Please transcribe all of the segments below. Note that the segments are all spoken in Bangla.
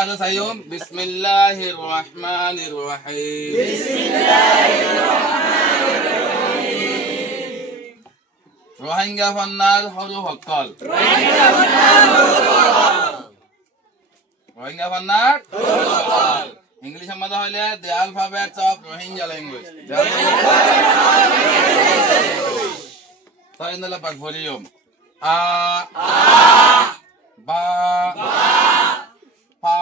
هذا سيوم بسم الله الرحمن الرحيم. بسم الله الرحمن الرحيم. روهينجا فنار حروف القل. روهينجا فنار حروف القل. روهينجا فنار حروف القل. English আমাদের হইলে the alphabets of Rohingya language. তাই নালা পাক ভলিউম আ বা পা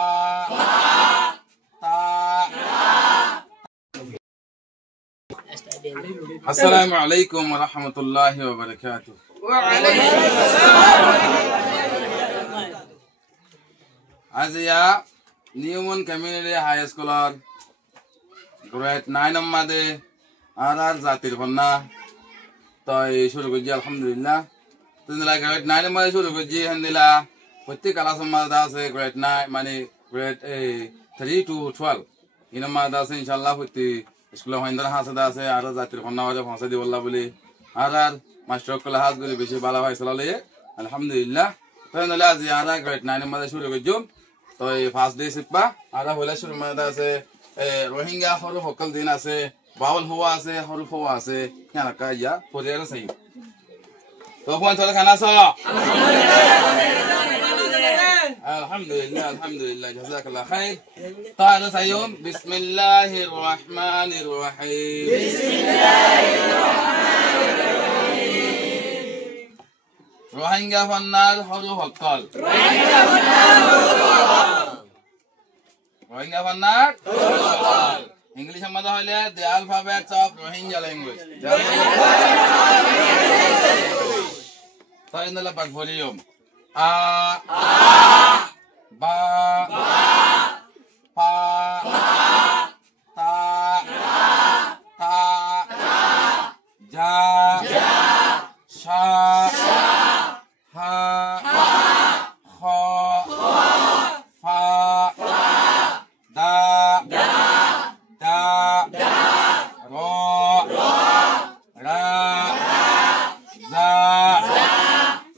তা আসসালামু আলাইকুম ওয়া রাহমাতুল্লাহি ওয়া বারাকাতুহু। ওয়া আলাইকুম আসসালাম। আজিয়া নিউমন কমিউনিটি হাই স্কুলৰ গ্ৰেড 9 নম্বৰতে আৰ জাতিৰ কন্যা তই শুরু করছি আলহামদুলিল্লাহ। তুমিলা গ্রেড 9 নম্বরে শুরু করছি হেন্দিলা প্রত্যেক ক্লাস মধ্যে আছে গ্রেড 9 মানে গ্রেড 3 to 12 ইন মধ্যে আছে ইনশাআল্লাহ প্রত্যেক স্কুলে হইন্দর হাসদা আছে আর জাতির কন্যা হয়ে পৌঁছে দিব আল্লাহ বলে আর মাস্টার কল হাত করে বেশি ভালো হয় চলালে আলহামদুলিল্লাহ। তাহলে আজ আর গ্রেড 9 নম্বরে শুরু করছি তো ফার্স্ট ডে শিখবা আর হইলা শুরু মধ্যে আছে রোহিঙ্গা হরফ সকল দিন আছে বাউল হওয়া আছে হরফ হওয়া আছে কেনা কাইয়া পরিয়ার সাই তো কোন তোর খানা ছ আলহামদুলিল্লাহ আলহামদুলিল্লাহ জাযাকাল্লাহ খাইর। তাহলে সাইয়ুম বিসমিল্লাহির রহমানির রহিম। বিসমিল্লাহির রহমানির রহিম। রোহিঙ্গা ফন্নার হরফ সকল। রোহিঙ্গা ফন্নার হরফ সকল। রোহিঙ্গা ফন্নার হরফ সকল। English আমাদের হইলে the alphabets of Rohingya language. তাই নালা পাক ভলিউম আ বা পা তা জা শা হা খ ফা দা da ro ra za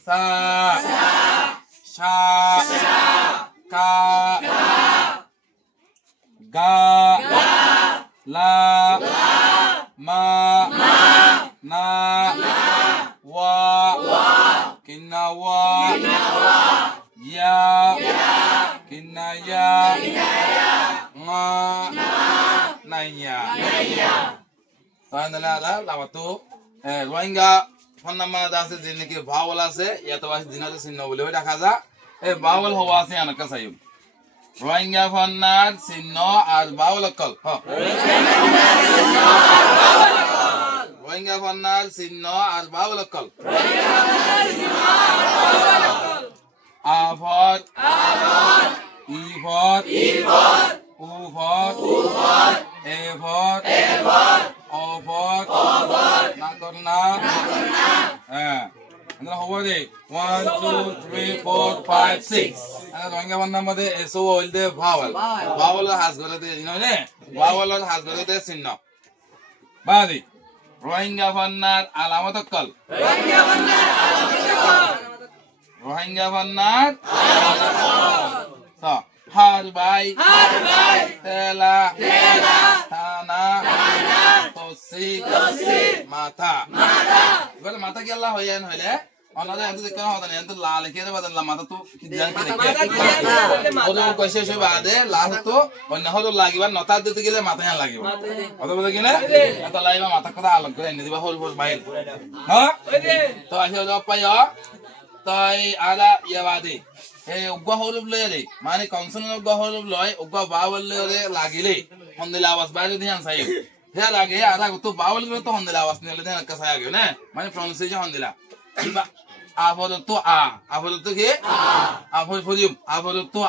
sa sha ka ga la ma na wa kinna wa ya kinna ya nga nanya তাহলে লামাতো রোহিঙ্গা ফোন নাম্বার আছে যেনেকি ভাওয়াল আছে ইয়াতো আছে দিনাতে চিহ্ন বলে দেখা যা এই ভাওয়াল হওয়া আছে আনকা চাইম রোহিঙ্গা ফন্নার চিহ্ন আর ভাওয়াল কল রোহিঙ্গা ফন্নার চিহ্ন আর ভাওয়াল কল আফর ইফর উফর এফর O for na হ্যাঁ আমরা হবো দে 1 2 3 4 5 6 আর রোহিঙ্গা বান নামে এসো হইল দে ভাওয়াল হাস গলে দে নে ভাওয়াল হাস গলে দে চিহ্ন বাদি রোহিঙ্গা ফান্নার আলামত কল রোহিঙ্গা ফান্নার তো হার ভাই তেলা থানা তসি মাথা এবারে মাথা কি আল্লাহ হইয়ান হইলে অনারে এত দেখতে হতা না এত লাল লিখে দে বদলা মাথা তো কি জান কি দেখে ওদের কইছে সে বাদে লাল তো অন্য হলো লাগিবা নতা দিতে গেলে মাথা হ্যাঁ লাগিব অত বলে কিনা এত লাইবা মাথা কথা আলোক করে এনে দিবা হল হল বাইর হ্যাঁ তো আসে জব পাইও তাই আলা ইয়াবাদি এই উগ্গা হলুব লয় রে মানে কনসোনেন্ট উগ্গা হলুব লয় উগ্গা বাউল লয় লাগিলে হন্দিলা আওয়াজ বাইরে ধ্যান চাই হে লাগে আধা তো বাউল করে তো হন্দিলা আওয়াজ নিলে ধ্যান কাছে আগে না মানে প্রনাউন্সিয়েশন হন্দিলা আফর তো আফর তো কি আফর ভলিউম আফর তো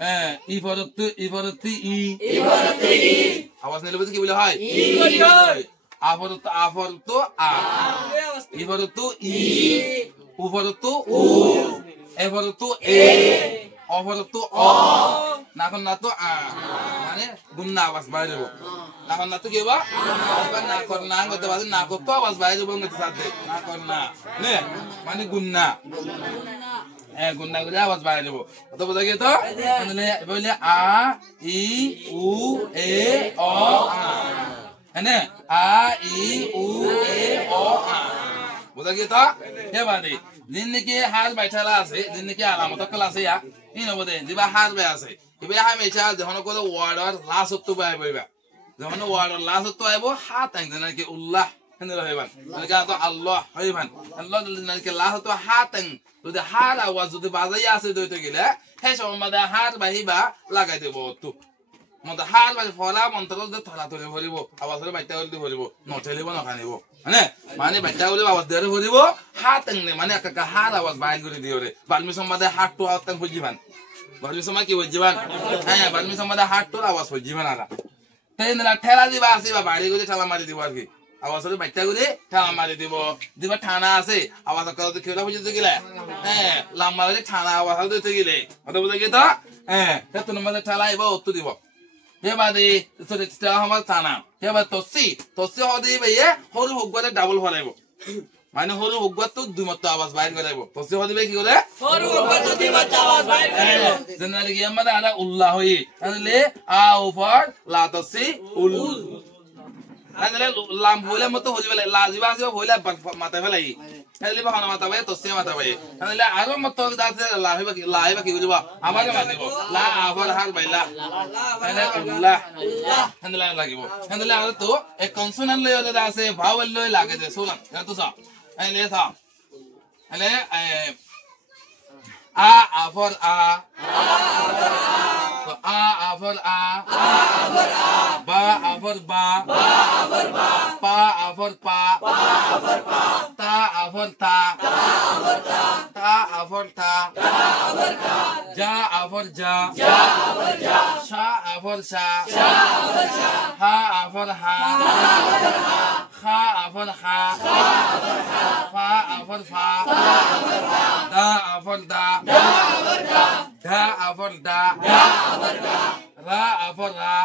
হ্যাঁ ইফর তো ই আওয়াজ নিলে বলতে কি বলে হয় আফর তো ইফর তো ই উফর তো উ এফর তো এ অফর তো অ নাখন না তো মানে গুন্না আওয়াজ বাইরে যাব নাখন না তো কি বা না কর না গতে বাজে না কর তো আওয়াজ বাইরে যাব গতে সাথে না কর না নে মানে গুন্না গুন্না করে আওয়াজ বাড়াই দেবো কত বোঝা গিয়ে তো বললে আ ই উ এ অ আ আ ই উ এ অ আ বোঝা গিয়ে তো এবারে দিন নাকি হার বাইঠালা আছে দিন নাকি আলামত কলা আছে ইয়া ই নবদে দিবা হার বে আছে এবে হামেশা যখন কোন ওয়ার্ডর লাস্ট তো বাই বইবা যখন ওয়ার্ডর লাস্ট তো আইবো হাত আইন নাকি উল্লাহ হেনে রহিবান নাকি তো আল্লাহ হইবান আল্লাহ নাকি লাস্ট তো হাত আইন যদি হার আওয়াজ যদি বাজাই আছে দইতে গেলে হে সময় হার বাহিবা লাগাই দেব তো মতে হার বাজি ফলা মন্ত্র যে থলা তুলি ভরিব আওয়াজ হলে বাচ্চা হলে ভরিব নঠেলিব নখানিব হ্যাঁ মানে বাচ্চা হলে আওয়াজ দিয়ে ভরিব হাত আইন মানে একা হার আওয়াজ বাইল করে দিও রে বালমি সম্বাদে হাত তো আওয়াজ তাং বুঝিবান বালমি সময় কি বুঝিবান হ্যাঁ বালমি সম্বাদে হাত তো আওয়াজ বুঝিবান আলা তাই না ঠেলা দিবা আসিবা বাড়ি করে ঠেলা মারি দিব আর কি আওয়াজ হলে বাচ্চা করে ঠেলা মারি দিব দিবা ঠানা আছে আওয়াজ করতে খেলা বুঝতে গেলে হ্যাঁ লাম্বা হলে ঠানা আওয়াজ দিতে গেলে কথা বুঝে গেত হ্যাঁ তোর মধ্যে ঠেলা আইবা অত্তু দিব এবারে আমার টানা এবার তসি হদে ভাইয়ে সরু হগুয়াতে ডাবল ভরাইব মানে সরু হগুয়াত দুই মাত্র আওয়াজ বাইর করাইব তসি হদে কি করে সরু হগুয়াত দুই মাত্র আওয়াজ বাইর করাইব জেনারেলি কি আমরা আলা উল্লাহ হই তাহলে আ উপর লা তসি উল তাহলে লাম হইলে মত হইবে লা জিবা আছে হইলে মাথা ফেলাই তাহলে বাহানা মাথা ভাই তসি মাথা ভাই তাহলে আর মত দাতে লা হইবা কি করিবা আমারে মাতিব লা আবার হার বাইলা তাহলে উল্লাহ তাহলে লাগিব তাহলে আর তো এক কনসোনান্ট লয় আছে ভাওয়েল লয় লাগে যে শুনাম এটা তো সব তাহলে সব তাহলে আ আফর আ আ আফর আ বা আফর বা পা আফর পা তা আফর তা তা আফর তা যা আফর যা শা আফর শা হা আফর হা খা আফর খা ফা আফর ফা দা আফর দা ধা আফর দা রা আফর রা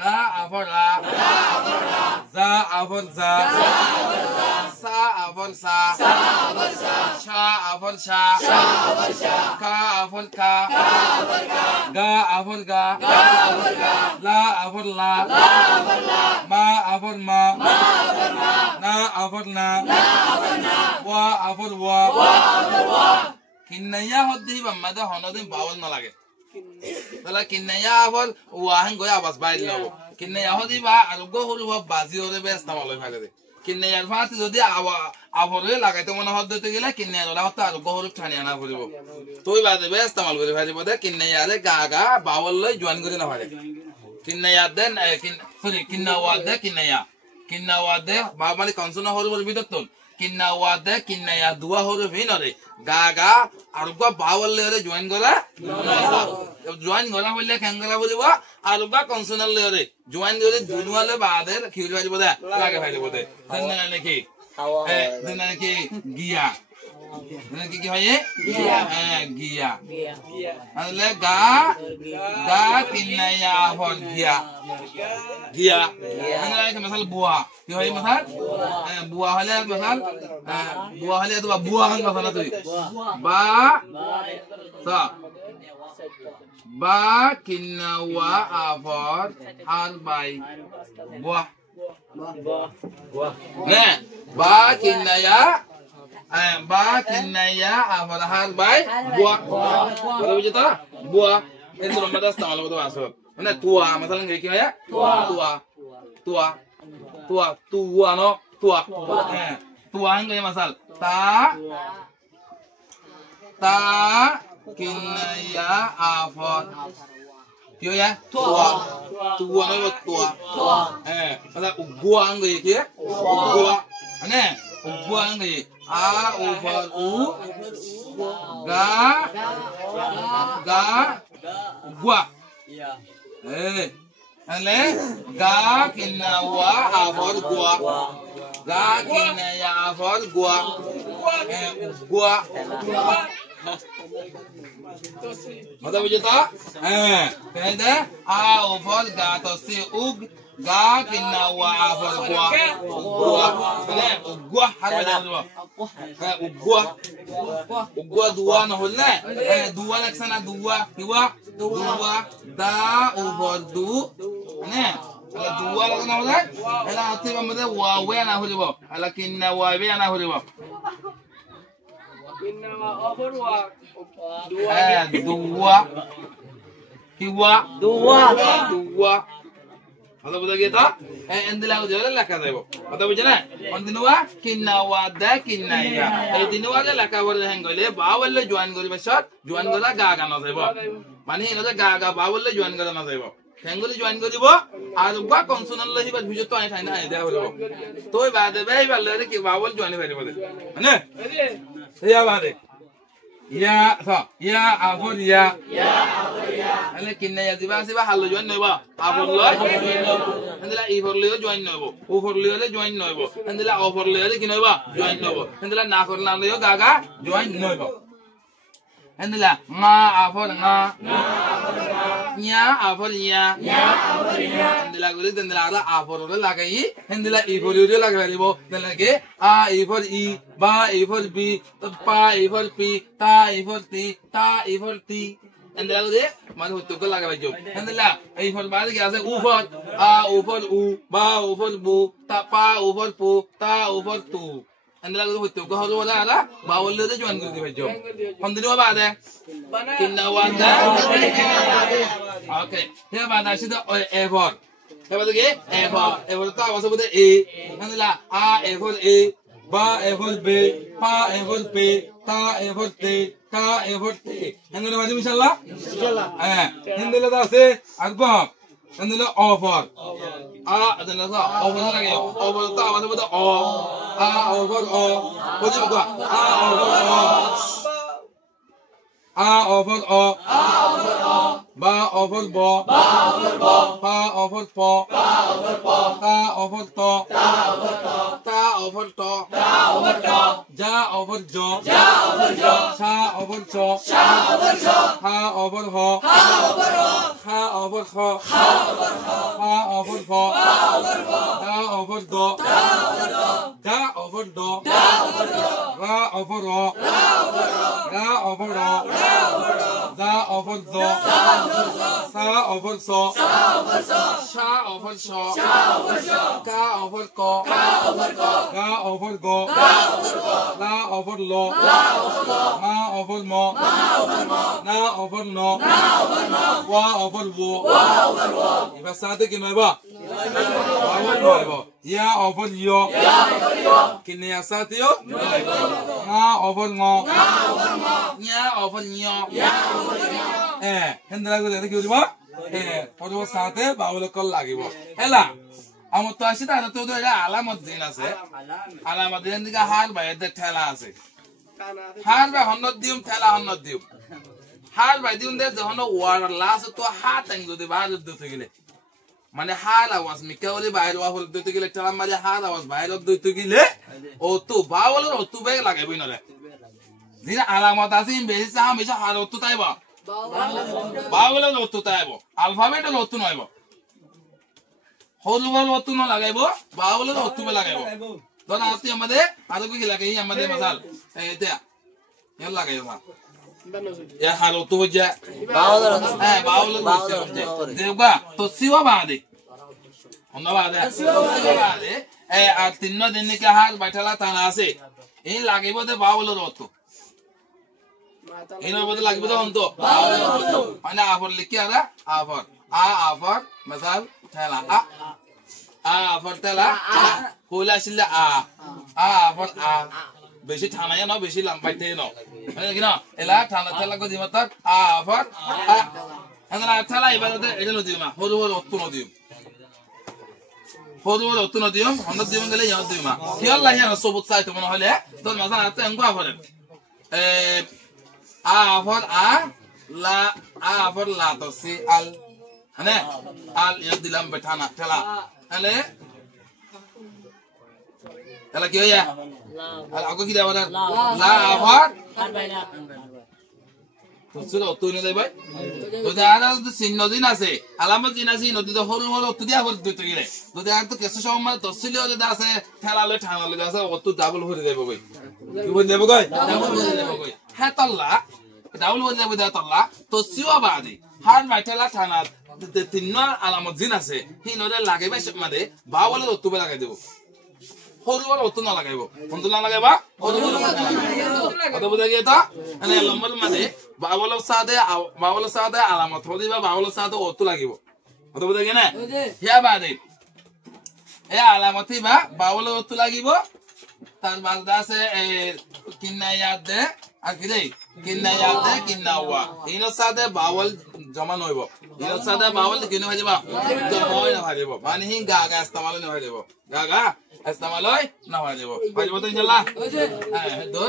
রা আফর রা জা আফর জা সা আফর সা শা আফর শা কা আফর কা গা আফর গা লা আফর লা মা আফর মা না আফর না ওয়া আফর ওয়া কিন্নাইয়া হদ্দি বাম্মাদে হনদিন বাওয়াল না লাগে তাহলে কিন্নাইয়া আফর ওয়াহেন গয় আওয়াজ বাইর লব কিন্নাইয়া হদ্দি বা আরগো হলু বাজি হরে বেশ তামালই ফালে দে কিন্নাইয়ার ফাতি যদি আফরে লাগাইতে মনে হদ্দতে গেলে কিন্নাইয়ার ওলা হতে আরগো হলু ঠানি আনা করিব তুই বাদে বেশ তামাল করে ফালিব দে কিন্নাইয়ারে গা গা বাওয়াল লই জয়েন করে না ফালে কিন্নাইয়া দেন সরি কিন্নাওয়া দে কিন্নাওয়া দে বাবালি কনসোনা হরু বল বিদতন কিন্নাওয়া দে কিন্নাইয়া দুয়া হরু ভিনরে গা গা আরগো বাওয়াল লরে জয়েন করা জয়েন করা হইলে কেঙ্গলা বলিব আরগো কনসোনাল লরে জয়েন করে দুনুয়ালে বাদের খিউল ফাইব দে লাগে ফাইব দে দেন নাকি দেন নাকি গিয়া কি কি হয় গিয়া তাহলে গা গা কিন্নাইয়া আফর গিয়া গিয়া মানে মাসাল বুয়া কি হয় মাসাল বুয়া হলে মাসাল বুয়া হলে তো বুয়া হন মাসাল তুই বা সা বা কিন্নাওয়া আফর আর বাই বুয়া নে বা কিন্নাইয়া ba kinaya afarahar bay buah kalau begitu buah itu nomor das tamal betul masuk mana tua masalah nggak kira ya tua no tua nggak masal ta kinaya afar kyo ya tua no tua masa gua nggak kira gua aneh gua nggak a over u ga gua ale ga kinawa over gua ga kinaya over gua mata begitu कहते a over ga to si ug ga kinna wa afal gwa ne gwa harba jawwa gwa duwa na holle duwa laksana duwa hiwa duwa da over du ne ala duwa lakana holle ala atiba made wa we na holibo ala kinna wa be na holibo kinna wa over wa duwa hiwa duwa هذا بدأ كده عندنا وجوه لا كذا يبغى هذا بجنا عندنا كنا وادا كنا يا عندنا ولا لا كبر هنقوله باول جوان قولي بشر جوان قولا جاعنا نصيبه ماني هنا جاعا باول جوان قولا نصيبه هنقولي جوان قولي بو آدم كم سنن الله هي بس بيجوا تواني ثاني أيده هو تو بعد بعد بالله كي باول جوان بيري بده أنا يا بعد يا ثا يا أفضل يا أنا كنا يا زبا زبا حلو جوان نبا أفضل عندنا إيفورليو جوان نبا أوفورليو له جوان نبا عندنا أوفورليو له كنا نبا جوان نبا عندنا نافورليو جاجا جوان نبا عندنا ما أفضل ما يا أفضل يا عندنا قولي عندنا على أفضل لا كي عندنا إيفورليو لا كي بو عندنا كي إيفور إي با إيفور بي با إيفور بي تا إيفور تي تا إيفور تي عندنا قولي ما هو تقول لا كي بجو عندنا إيفور بعد كي أسه أوفور أوفور أو با أوفور بو تا با أوفور بو تا أوفور تو عندنا قولي تقول هذا ولا لا باول له جوان قولي بجو عندنا بعد كنا وادا أوكي يا بعد أشيد إيفور يا بعد كي إيفور تا واسه بده إيه عندنا إيفور إيه با إيفور بي با إيفور بي تا إيفور تي تا إيفور تي عندنا بعد إن شاء الله عندنا ده سه أربعة عندنا أوفر عندنا ده أوفر لك يا أوفر تا واسه بده أوفر بده بقى أوفر با أوفر با با أوفر با تا أوفر تا تا أوفر تا جا أوفر جو شا أوفر شو ها أوفر هو ها أوفر خو ها أوفر خو دا أوفر دو دا أوفر دو را أوفر رو را أوفر رو دا أوفر دو سا أوفر سو شا أوفر شو كا أوفر كو غا أوفر غو لا أوفر لو ما أوفر مو نا أوفر نو وا أوفر وو يبقى ساعتك إنه يبقى يا أوفر يو كني يا ساتيو ما أوفر مو يا أوفر نيو هندلا كده كده كده بقى فلو ساعته باول كل لاجي بقى هلا أما تأشيد هذا تودو إلى علامة دينا سه علامة دينا ديكا حال بايد تلا سه حال باي هنود ديوم تلا هنود ديوم حال باي ديوم ده هنود وار لاس تو هاتين دو دي باهر دو تيجي মানে হাল আওয়াজ মিকাওলি বাইরে ওয়াহল দইতে গেলে টালাম মারি হাল আওয়াজ বাইরে দইতে গেলে ও তো বাওল ও তো বেগ লাগে বইনরে দিন আলামত আছে বেশি সা হামেশা হাল ও তো তাইবা বাওল ও তো তাইবো আলফাবেট ও তো নয়বো হলুল ও তো ন লাগাইবো বাওল ও তো লাগাইবো দনা আতি আমাদের আরো কি লাগাই আমাদের মাসাল এটা এর লাগাইবা يا حلو توجه باول ديوغا تو سيوا بعدي অন্য বাদে বাদে আর তিন দিন কে হাল বাইঠালা তানা আছে এই লাগিব দে বাউলের অর্থ এর মধ্যে লাগবে তো অন্ত মানে আফর লিখি আরা আফর আফর মিসাল ঠেলা আফর ঠেলা কইলা ছিল আফর বেশি ঠানায় না বেশি লম্বাইতে না মানে কি না এলা ঠানা ঠেলা কো দিমা তাক আফর এনা ঠেলা ইবাদতে এজন্য দিমা হলু হলু অত্তু নদিম হলু হলু অত্তু নদিম হন্দ দিম গেলে ইয়া দিমা কিয়াল্লাহ ইয়া সবুত সাইতো মনে হলে তো মাসা আতে এঙ্গো আফর আফর লা আফর লা তো সি আল মানে আল ইয়া দিলাম বেঠানা ঠেলা আলে এলা কি হইয়া al aku kita pada la afar তসিল অতু নে দেই ভাই যদি আর চিহ্ন দিন আছে আলামত দিন আছে নদী তো হরু হরু অতু দিয়া বল দিতে গেলে যদি আর তো কেসে সময় তসিল যদি আছে ঠেলালে ঠানালে আছে অতু ডাবল হরে যাইব ভাই কি বল দেব কই ডাবল হরে যাইব কই হ্যাঁ তাল্লা ডাবল হরে যাইব দা তাল্লা তসিও বাদে হার মাইঠেলা ঠানা তিন আলামত দিন আছে হি নদে লাগাইবা মাদে বাওয়ালে অতু লাগাই দেব হরু বল অতু না লাগাইব কোনটো না লাগাইবা হরু বল কথা বুঝা গিয়ে তো মানে লম্বর মাদে বাওয়াল সাদে আলামত হদিবা বাওয়াল সাদে অতু লাগিব কথা বুঝা গিয়ে না হিয়া বাদে এ আলামতি বা বাওয়াল অতু লাগিব তার বাদ আছে কিন্না ইয়াদ দে আর কি দেই কিন্না ইয়াদ দে কিন্না ওয়া ইনো সাদে বাওয়াল জমা নইব ইনো সাদে বাওয়াল কিনো হই যাবা জমা হয় না হই যাব মানে হি গা ইস্তেমাল না হই যাব গা ইস্তেমাল না হই যাব হই যাব তো ইনশাআল্লাহ হ্যাঁ তো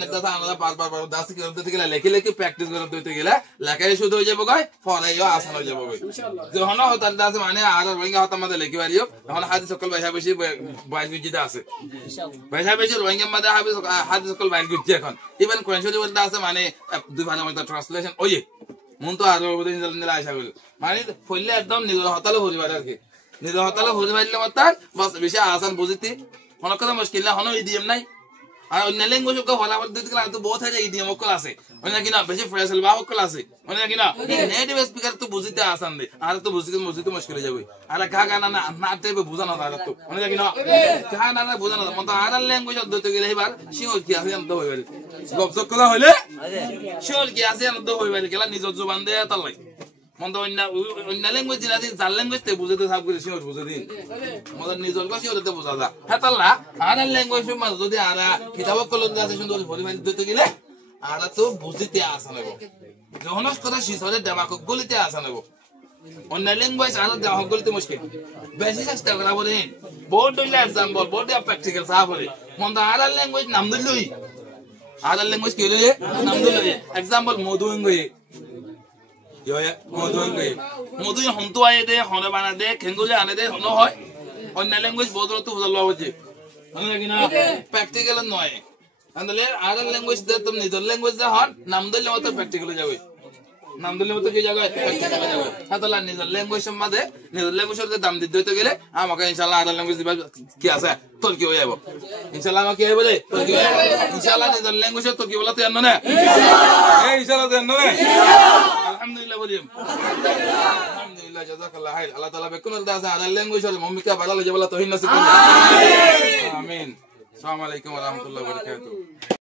নেতা আমরা বার দাস কি করতে গেলে লেখি প্র্যাকটিস করতে হইতে গেলে লেখাই শুধু হই যাব গায় ফরাইও আসান হই যাব গায় যখন হতার দাস মানে আর রোহিঙ্গা হতা মধ্যে লেখি পারিও তখন হাদিস সকল ভাষা বেশি 22 গুজিতে আছে ভাষা বেশি রোহিঙ্গা মধ্যে হাদিস সকল 22 গুজি এখন ইভেন কোরআন শরীফ মধ্যে আছে মানে দুই ভাষার মধ্যে ট্রান্সলেশন ওই মন তো আর বদিন জানলে আশা করি মানে ফইলে একদম নিজের হতালে হরিবার আর কি নিজের হতালে হরিবাইলে মতার বাস বেশি আসান বুঝিতে কোনো কথা মুশকিল না হনো ইডিএম নাই আর অন্য ল্যাঙ্গুয়েজ কে ফলাফল দিতে গেলে তো বহুত আছে ইডিএম কল আছে অন্য কিনা বেশি ফ্রেশাল বা কল আছে অন্য কিনা নেটিভ স্পিকার তো বুঝিতে আসান দে আর তো বুঝিতে মুশকিল হয়ে যাবে আর গা না না তেবে বুঝানো আর তো অন্য কিনা গা না বুঝানো মত আর ল্যাঙ্গুয়েজ দিতে গেলে এবার শিওর কি আছে জানতে হইবে গপসপ করা হইলে শিওর কি আছে জানতে হইবে গেলা নিজ জবান দে তালাই মন্দ অন্য ল্যাঙ্গুয়েজ দিন আছে জাল ল্যাঙ্গুয়েজ তে বুঝাতে সব করে শিওর বুঝে দিন মদন নিজল কো শিওর তে বুঝা দা হেতাল্লা আর ল্যাঙ্গুয়েজ মা যদি আর কিতাব কলম আছে সুন্দর পরিমাণ দিতে গেলে আর তো বুঝিতে আসানব যখন কথা শিশরে দেমাক গলিতে আসানব অন্য ল্যাঙ্গুয়েজ আর দেমাক গলিতে মুশকিল বেশি চেষ্টা করা বলে বোর্ড হইলে एग्जांपल বোর্ড প্র্যাকটিক্যাল সাফ হলে মন্দ আর ল্যাঙ্গুয়েজ নাম দিলই আর ল্যাঙ্গুয়েজ কি হইলে নাম দিলই एग्जांपल মধুঙ্গই মধু হন্তু আয়ে দে হনে বানা দে খেঙ্গুলে আনে দে হনো হয় অন্য ল্যাঙ্গুয়েজ বদল তো বুঝালো হচ্ছে কিনা প্র্যাকটিক্যাল নয় আন্দলে আর ল্যাঙ্গুয়েজ দে তুমি নিজের ল্যাঙ্গুয়েজ দে হন নাম দিলে মতো প্র্যাকটিক্যাল যাবে নাম দিলে মতো কি যাবে প্র্যাকটিক্যাল যাবে হাতলা নিজের ল্যাঙ্গুয়েজ মধ্যে নিজের ল্যাঙ্গুয়েজের দাম দিতে হইতে গেলে আমাকে ইনশাআল্লাহ আর ল্যাঙ্গুয়েজ দিবা কি আছে তোর কি হয়ে যাব ইনশাআল্লাহ আমাকে কি হবে তোর কি ইনশাআল্লাহ নিজের ল্যাঙ্গুয়েজ তোর কি বলতে জানো না এই ইনশাআল্লাহ জানো না আলহামদুলিল্লাহ বলিম আলহামদুলিল্লাহ জাযাকাল্লাহ খাইর আল্লাহ তাআলা বেকুন দাসা আর ল্যাঙ্গুয়েজের মুমিকা বাড়ালে যাবলা তহিন নসিব আমিন আসসালামু আলাইকুম ওয়া রাহমাতুল্লাহি ওয়া বারাকাতুহু